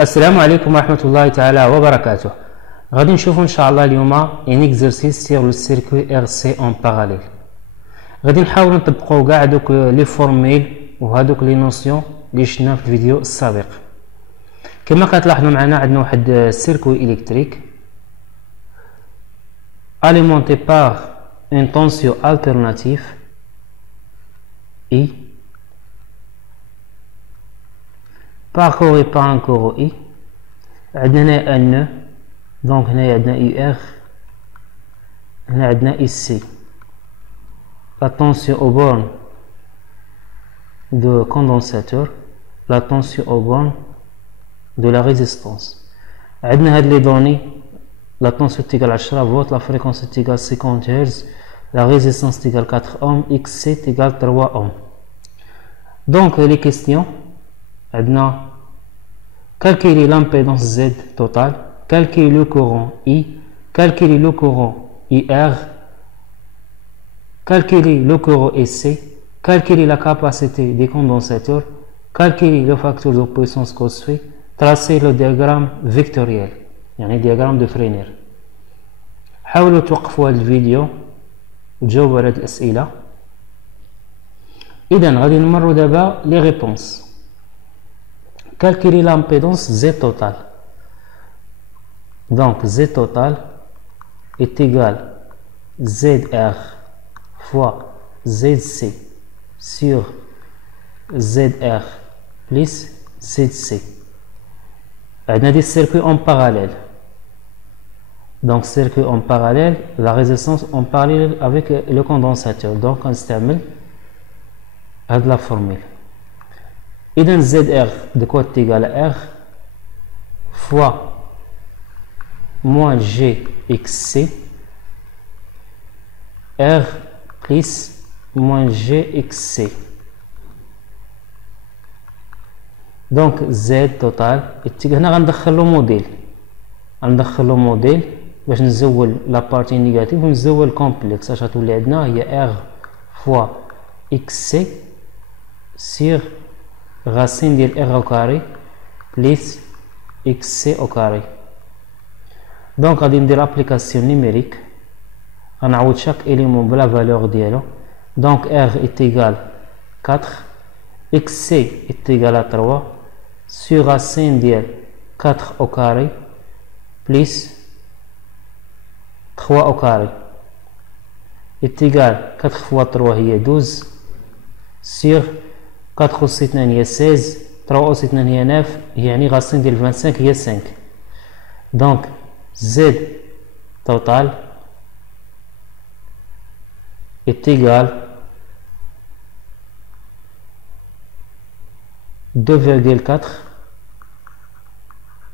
السلام عليكم ورحمة الله تعالى وبركاته. غادي نشوفوا ان شاء الله اليوم ان اكزرسيس سير لو سيركوي ار سي اون باراليل. غادي نحاولوا نطبقوا كاع دوك لي فورميل وهذوك لي نوسيون اللي شفنا في الفيديو السابق. كما كتلاحظوا معنا عندنا واحد سيركوي الكتريك alimenté par une tension alternative I parcouru par un courant I. عندنا un nœud, donc هنا عندنا UR, هنا عندنا ici la tension aux bornes de condensateur, la tension aux bornes de la résistance. عندنا هاد لي دوني la tension est égale à 10 volts, la fréquence est égale à 50 Hz, la résistance est égale à 4 ohms, XC est égale à 3 ohms. Donc les questions, calculer l'impédance Z totale, calculer le courant I, calculer le courant IR, calculer le courant EC, calculer la capacité des condensateurs, calculer le facteur de puissance cos phi, tracer le diagramme vectoriel. يعني دياغرام دو فرينير. حاولوا توقفوا هذا الفيديو وتجاوبوا على هذه الاسئله. اذا غادي نمروا دابا لي ريبونس. calculer l'impédance Z total. Donc Z total est égal ZR fois ZC sur ZR plus ZC. On a des circuits en parallèle. Donc circuit en parallèle, la résistance en parallèle avec le condensateur. Donc on stimule à la formule. Et dans ZR de quoi est égal à R fois moins GXC R plus moins GXC. Donc Z total هنا غندخلو موديل باش نزول لا بارتي نيجاتيف ونزول كومبلكس. اش غتولي عندنا هي ار فوا اكس سي سير غاسين ديال ار او كاري بليس اكس سي او كاري. دونك غادي ندير ابليكاسيون نيميريك، غنعوض شاك اليمون بلا فالور ديالو. دونك ار est égal 4 xc est égal à 3 sur racine de 4 au carré plus 3 au carré est égal 4 fois 3 est 12 sur 4 أس 2 هي 16 3 أس 2 هي 9 يعني racine ديال 25 هي 5. donc Z total est égal 2,4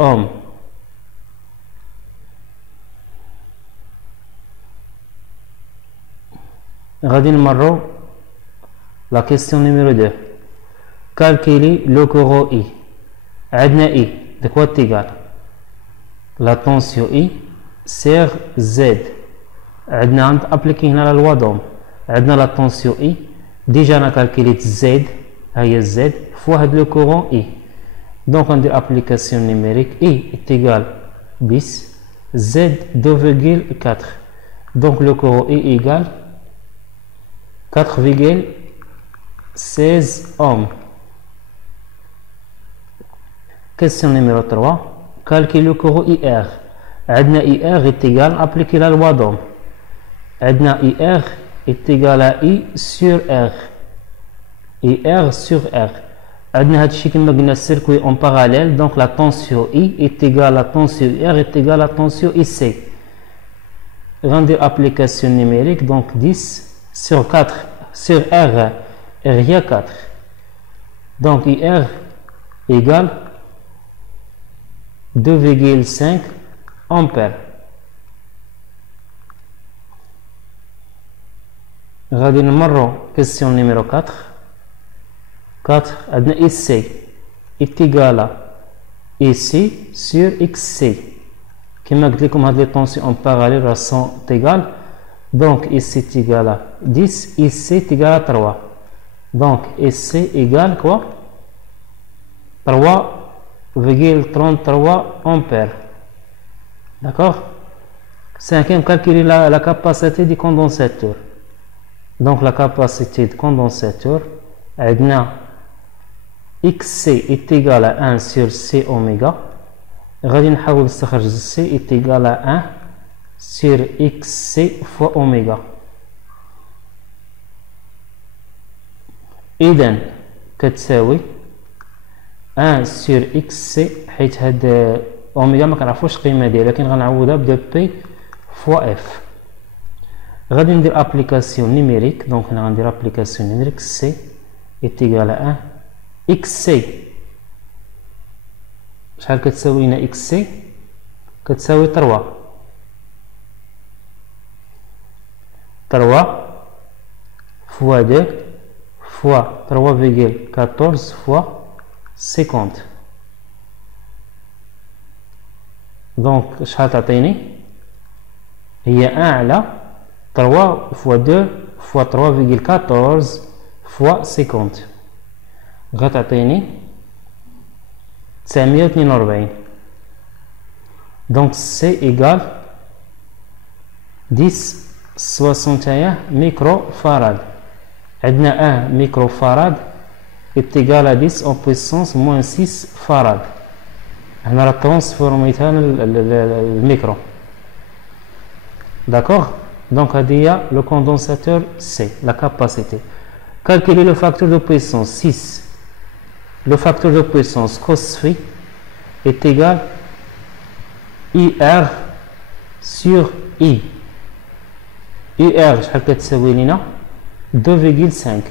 ohms. غادي نمرو la question numéro 2. calculer le courant I. عندنا I de quoi est égal la tension I sur Z. عندنا appliquer هنا la loi d'Ohm. عندنا la tension I déjà on a calculé Z هي Z fois le courant I. Donc on dit application numérique I est égal 10 Z 2,4. donc le courant I égale 4,16 ohms. Question numéro 3. calculer le courant IR. عندنا IR est égal appliquer la loi d'Ohm. عندنا IR est égal à I sur R. IR sur R. عندنا هاد الشيء كما قلنا circuit en parallèle, donc la tension I est égale à la tension R est égale à la tension IC. Rendre application numérique, donc 10 sur 4 sur R, R y a 4. Donc IR égale 2,5 ampères. غادي نمرو question numéro 4. 4 عندنا IC est égal à IC sur XC. كما قلت لكم هاد لي طونسيون en parallèle sont égales. Donc ici est égal à 10, ici est égal à 3. Donc ici égale quoi 3 0,33 ampères. D'accord? Cinquième, calculer la capacité du condensateur. Donc la capacité du condensateur, XC est égal à 1 sur C oméga. غادي نحاول نستخرج C est égal à 1 sur XC fois oméga. إذن كتساوي 1 sur XC حيت هاد اوميغا ما كنعرفوش القيمه ديالها لكن غنعوضها ب بي فوا اف. غادي ندير ابليكاسيون نيميريك دونك هنا غندير ابليكاسيون نيميريك سي est égal à 1 XC شحال كتساوي لنا XC كتساوي 3 fois 2 fois 3,14 fois 50. Donc شحال تعطيني هي 1 على 3 fois 2 fois 3,14 fois 50 غتعطيني 942. Donc c'est égal 10,61 microfarad. عندنا 1 microfarad est égal à 10 en puissance moins 6 farad. هنا راه ترانسفورميتها الميكرو. D'accord? Donc هذه هي le condensateur C, la capacité. Calculer le facteur de puissance 6. Le facteur de puissance cos phi est égal IR sur I. IR شحال كتساوي لينا 2,5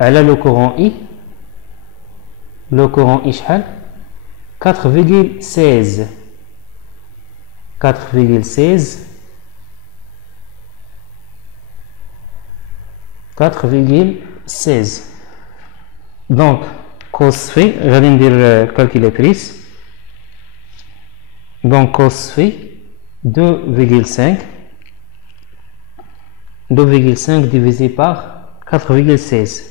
على le courant I. Le courant I شحال 4,16 4,16. Donc cos phi غادي ندير calculatrice. Donc cos phi 2,5 divisé par 4,16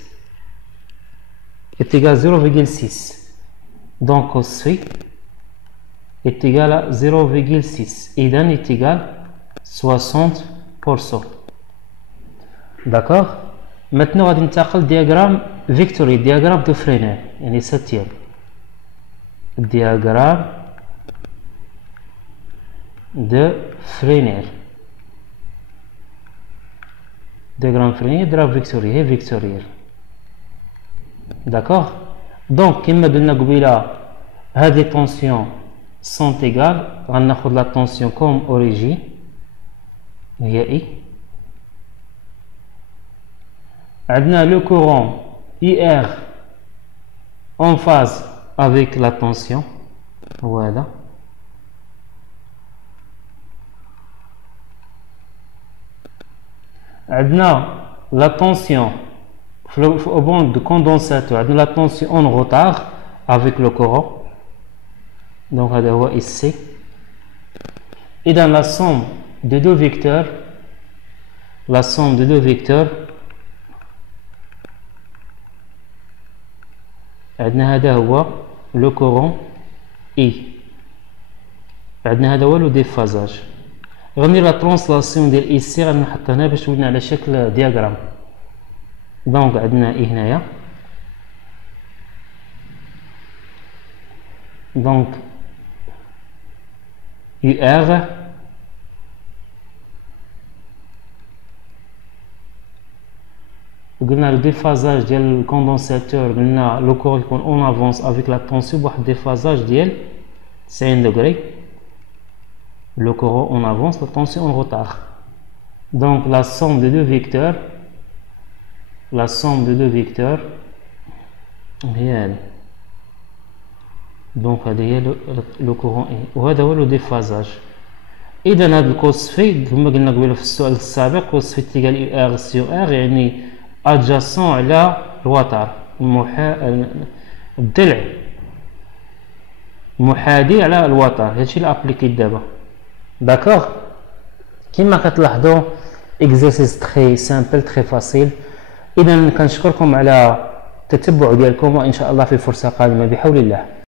est égal à 0,6. Donc cos phi est égal à 0,6. إذن est égal 60%. D'accord? Maintenant غادي ننتقل diagramme Victory, diagramme de Fresnel, يعني septième. Diagramme de Fresnel. Diagramme Fresnel, diagramme Victory, هي Victoriel. D'accord? Donc كما قلنا قبيله هاد les tensions sont égales. غناخد la tension comme origine هي I. عندنا le courant IR en phase avec la tension. Voilà. عندنا la tension au banc de condensateur. عندنا la tension en retard avec le courant. Donc هذا هو ici. Et dans la somme de deux vecteurs, عندنا هذا هو لو كورون اي. عندنا هذا هو لو ديفازاج. غندير لا ترانسلاسيون ديال اي سي غنحط هنا باش تولي على شكل دياغرام. دونك عندنا اي هنايا. دونك يو ار قلنا لو ديفازاج ديال الكوندونساتور قلنا لو كور يكون اون افونس افيك لا طونسيون بواحد ديفازاج ديال 90 دوغري. لو كور اون افونس لا طونسيون اون روتار. دونك لا سوم دو دو فيكتور هي هادي. دونك هذا هي لو كورون اي وهذا هو لو ديفازاج. اذا هذا الكوس في كما قلنا قبيله في السؤال السابق كوس في تيغال يو ار سيو ار يعني ادجاسون على الوتر الضلع محاذي على الوتر. هادشي اللي ابليكي دابا. داكوغ كما كتلاحظوا اكزرسيس تري سامبل تري فاسيل. اذا كنشكركم على التتبع ديالكم، وإن شاء الله في فرصة قادمة بحول الله.